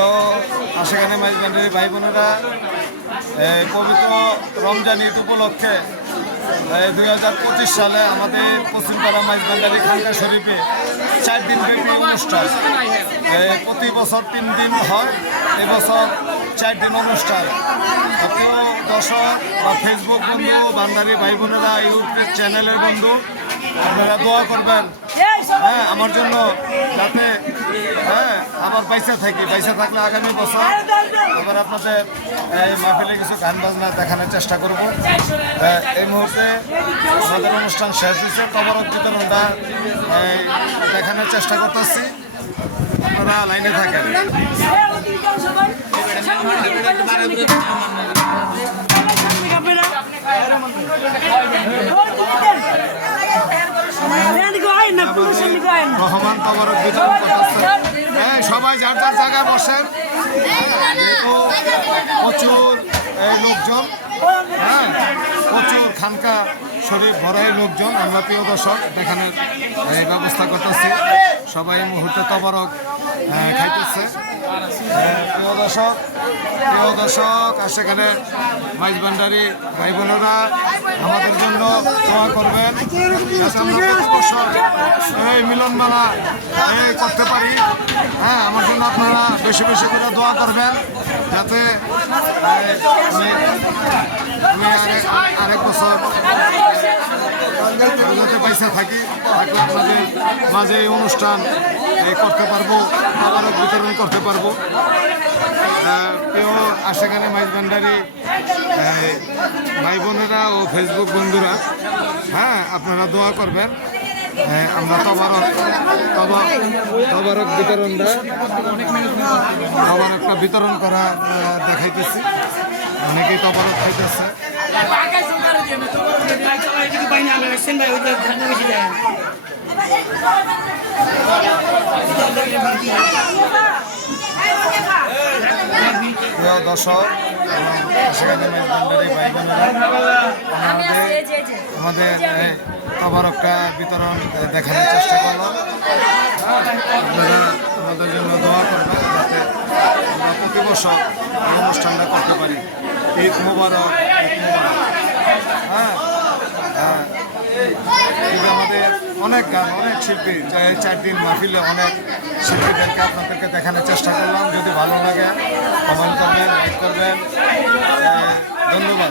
তো আশেখানে মাইজবান্ডারি ভাই বোনেরা পবিত্র রমজান ঈদ উপলক্ষে 2025 সালে আমাদের পশ্চিমপাড়া মাইজবান্ডারি খানকা শরীফে 4 দিন ব্যাপী অনুষ্ঠান। প্রতি বছর 3 দিন হয়, এবছর 4 দিন অনুষ্ঠান। প্রিয় দর্শক বা ফেসবুক বন্ধু, বান্দারি ভাই বোনেরা, ইউটিউব চ্যানেলের বন্ধু, আপনারা দোয়া করবেন আমার জন্য, যাতে আবার বাইসা থাকলে আগামী বছর আবার আপনাদের এই মাহফিলে কিছু গান বাজনা দেখানোর চেষ্টা করব। এই মুহূর্তে আমাদের অনুষ্ঠান শেষ হয়েছে, তবরক বিতরণটা দেখানোর চেষ্টা করতেছি, আপনারা লাইনে থাকেন। রহমান তবরক বিতরণ করতেছে। সবাই যার যার জায়গায় বসেন, প্রচুর লোকজন, প্রচুর খানকা শরীফ ভরাই লোকজন। আমরা প্রিয় দর্শক দেখানোর ব্যবস্থা করতেছি, সবাই এই মুহূর্তে তবরক খাইতেছে। প্রিয় দর্শক সেখানে মাইজবান্ডারি ভাই বোনেরা আমাদের জন্য দোয়া করবেন, এই মিলনমেলা করতে পারি। আমার জন্য আপনারা বেশি বেশি করে দোয়া করবেন, যাতে আমি আরেক বছর যাতে পয়সা থাকি, থাকলে আপনাদের মাঝে এই অনুষ্ঠান করতে পারবো, তবরক বিতরণ করতে পারবো। প্রিয় আশেখানে মাইজবান্ডারি ভাই বোনেরা ও ফেসবুক বন্ধুরা, আপনারা দোয়া করবেন। আমরা তবরক বিতরণটা তবরকটা বিতরণ করা দেখাইতেছি, অনেকেই তবরক খাইতেছে। প্রিয় দর্শক, সেখানে মাইজবান্ডারি ভাই বোনেরা আমাদের তবরকটা বিতরণ দেখানোর চেষ্টা করলাম। আপনারা আমাদের জন্য দোয়া করবেন, যাতে আমরা প্রতি বছর অনুষ্ঠানটা করতে পারি। ঈদ মুবারক, আমাদের অনেক গান, অনেক শিল্পী, এই 4 দিন মাহফিলে অনেক শিল্পীদেরকে আপনাদেরকে দেখানোর চেষ্টা করলাম। যদি ভালো লাগে কমেন্ট করবেন, লাইক করবেন। ধন্যবাদ।